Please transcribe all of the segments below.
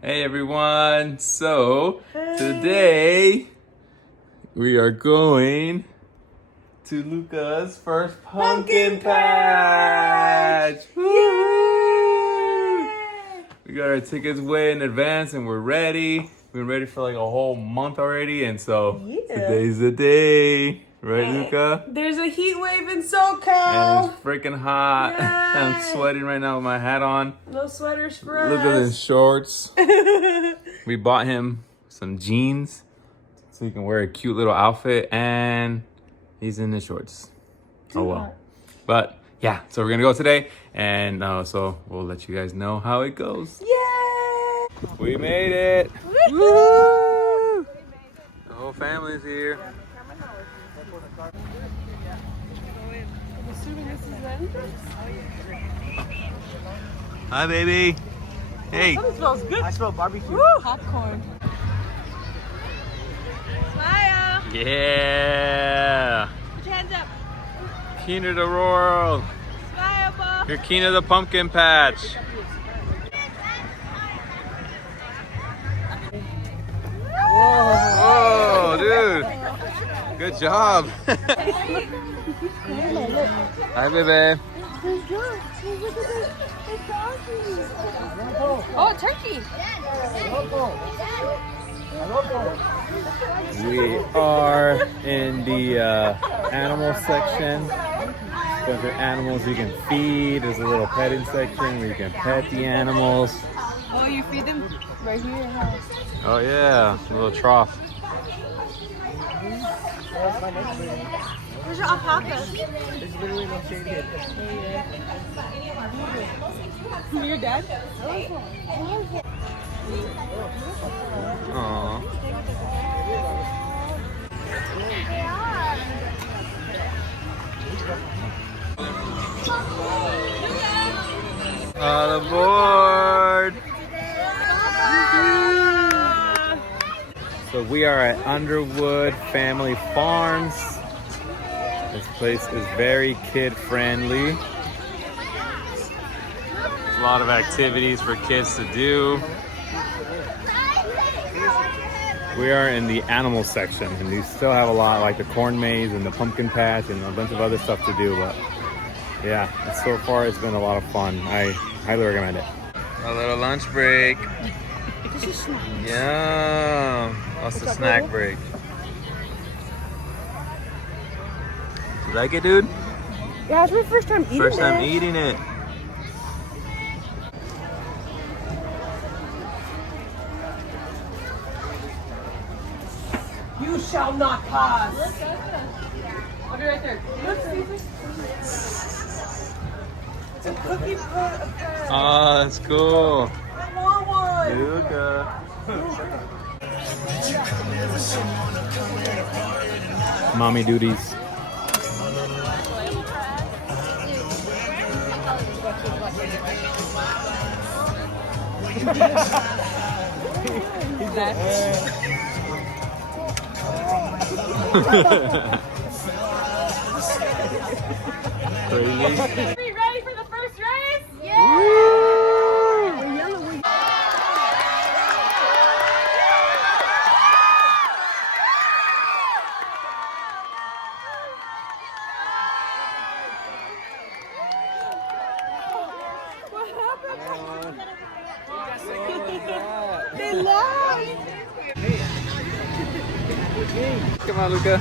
Hey everyone! So, today we are going to Luca's first pumpkin patch! Woo! We got our tickets way in advance and we're ready. We've been ready for like a whole month already, and so today's the day. Right, Luca? There's a heat wave in And SoCal. it's freaking hot. I'm Yay. sweating right now with my hat on. No sweaters for us. Look at his shorts. We bought him some jeans so he can wear a cute little outfit, and he's in his shorts. Oh well. But yeah, so we're gonna go today, and so we'll let you guys know how it goes. Yay! We made it. Woo! The whole family's here. I'm assuming this is the entrance. Hi, baby. Hey. Oh, it smells good. I smell barbecue. Woo! Popcorn. Smile. Yeah. Put your hands up. King of the world. Smile, Bob. You're king of the pumpkin patch. Whoa, dude. Good job. Hi, baby. Oh, turkey. We are in the animal section. Bunch of animals you can feed. There's a little petting section where you can pet the animals. Oh, you feed them right here, huh? Oh yeah, a little trough. Where's your alpaca? There's literally no shade here. Your dad? Aww. All aboard! So we are at Underwood Family Farms. This place is very kid friendly. There's a lot of activities for kids to do. We are in the animal section, and we still have a lot like the corn maze and the pumpkin patch and a bunch of other stuff to do, but yeah, so far it's been a lot of fun. I highly recommend it. A little lunch break. Yeah, that's the snack break. You like it, dude? Yeah, it's my first time eating First time eating it. You shall not pass. I'll be right there. Look, Caesar. It's a cookie patch. Oh, that's cool. I want one. Luca. Mommy duties. Crazy. Are you ready for the first race? Yeah. What happened? They lost. Come on, Luca.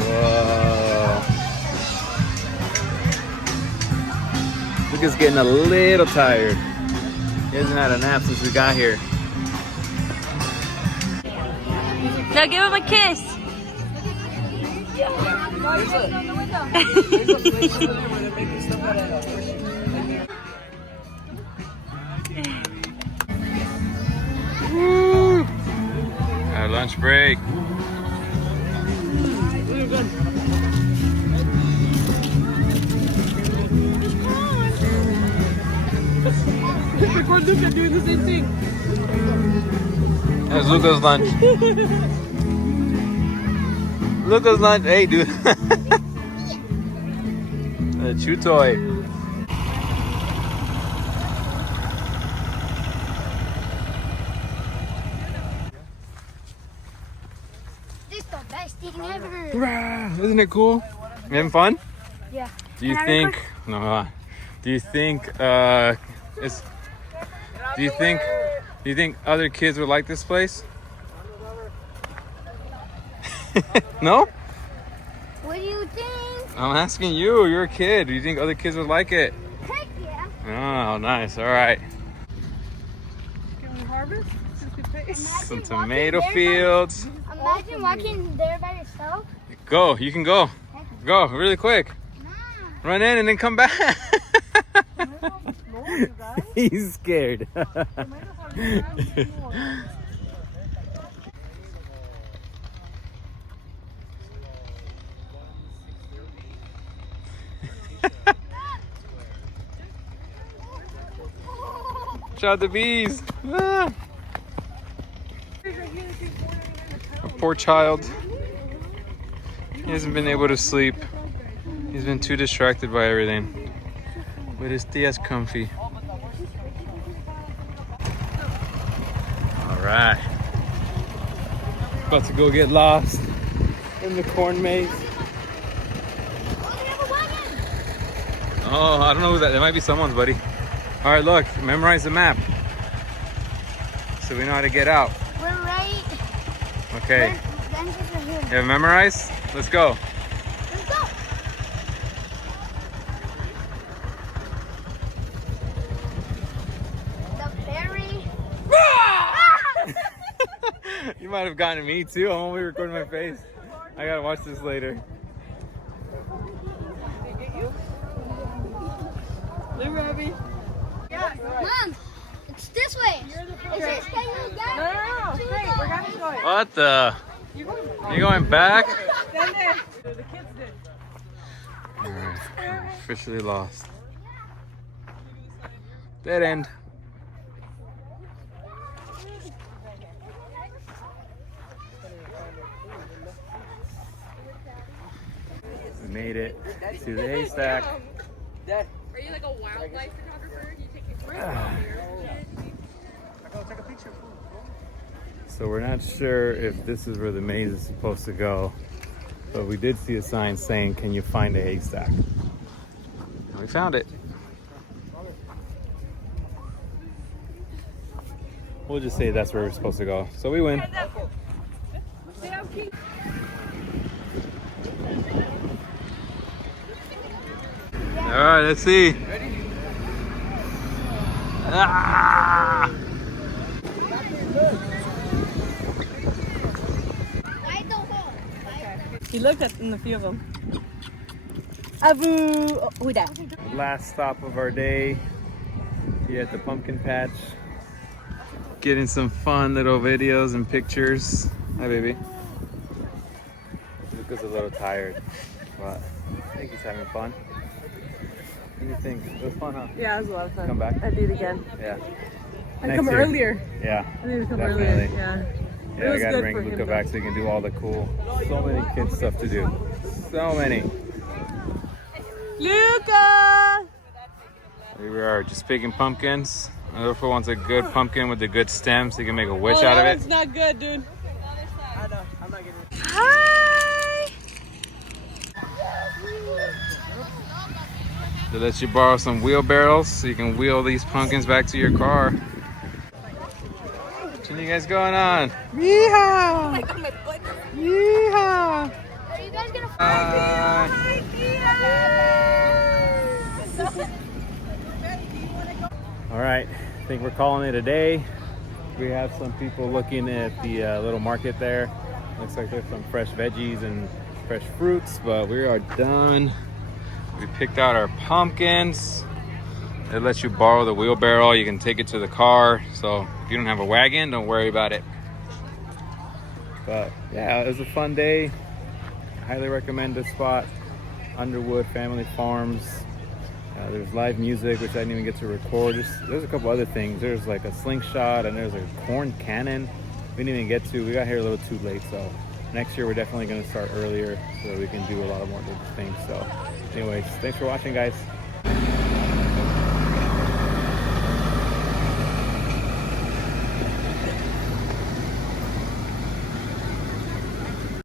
Whoa. Luca's getting a little tired. He hasn't had a nap since we got here. Now give him a kiss. There's a place over there where they're making stuff out of Our lunch break. Record Luca doing the same thing. There's Luca's lunch. Luca's lunch. Hey, dude. A chew toy. Never. Rah! Isn't it cool? You having fun? Yeah. Do you Can I think? No. Do you think? It's. Do you think? Do you think other kids would like this place? No? What do you think? I'm asking you. You're a kid. Do you think other kids would like it? Heck yeah. Oh, nice. All right. Can we harvest? Since we pay? Some Imagine tomato walking there fields. Imagine walking there by yourself. Go. You can go. Go really quick. Run in and then come back. He's scared. Shout the bees. Ah. A poor child. He hasn't been able to sleep. He's been too distracted by everything. But his tia's comfy. All right. About to go get lost in the corn maze. Oh, I don't know who that. That might be someone's, buddy. All right, look. Memorize the map, so we know how to get out. We're right. Okay. Then just right here. You have it memorized? Let's go. Let's go. The ferry. You might have gotten me too. I'm only recording my face. I gotta watch this later. Hey, Robbie. Mom, it's this way. It says can you get No. Straight. We're going to go. What the? You going back? Stand there. The kids did. Alright, officially lost. Dead end. We made it to the haystack. Are you like a wildlife photographer? You take pictures? So we're not sure if this is where the maze is supposed to go, but we did see a sign saying, "Can you find a haystack?" And we found it. We'll just say that's where we're supposed to go. So we win. All right, let's see. Ready? Ah! He looked at in the few of them. Abu, oh, who that? Last stop of our day here at the pumpkin patch. Getting some fun little videos and pictures. Hi, baby. Luca's a little tired, but I think he's having fun. What do you think? It was fun, huh? Yeah, it was a lot of fun. Come back? I'd do it again. Yeah. I'd Next come year. earlier. Yeah. I need to come Definitely. earlier. Yeah. Yeah, It I was gotta good bring for Luca him, back though. so he can do all the cool, so many kid stuff to do. So many. Luca! Here we are, just picking pumpkins. Luca wants a good pumpkin with a good stem so he can make a witch out of it. It's not good, dude. I know. I'm not getting it. Hi! They let you borrow some wheelbarrows so you can wheel these pumpkins back to your car. What are you guys going on? Yeehaw! Yeehaw! Are you guys gonna All right, I think we're calling it a day. We have some people looking at the little market there. Looks like there's some fresh veggies and fresh fruits, but we are done. We picked out our pumpkins. It lets you borrow the wheelbarrow. You can take it to the car. So if you don't have a wagon, don't worry about it. But yeah, it was a fun day. Highly recommend this spot. Underwood Family Farms. There's live music, which I didn't even get to record. There's a couple other things. There's like a slingshot and there's a corn cannon we didn't even get to. We got here a little too late, so next year we're definitely going to start earlier so that we can do a lot of more good things. So anyways, thanks for watching, guys.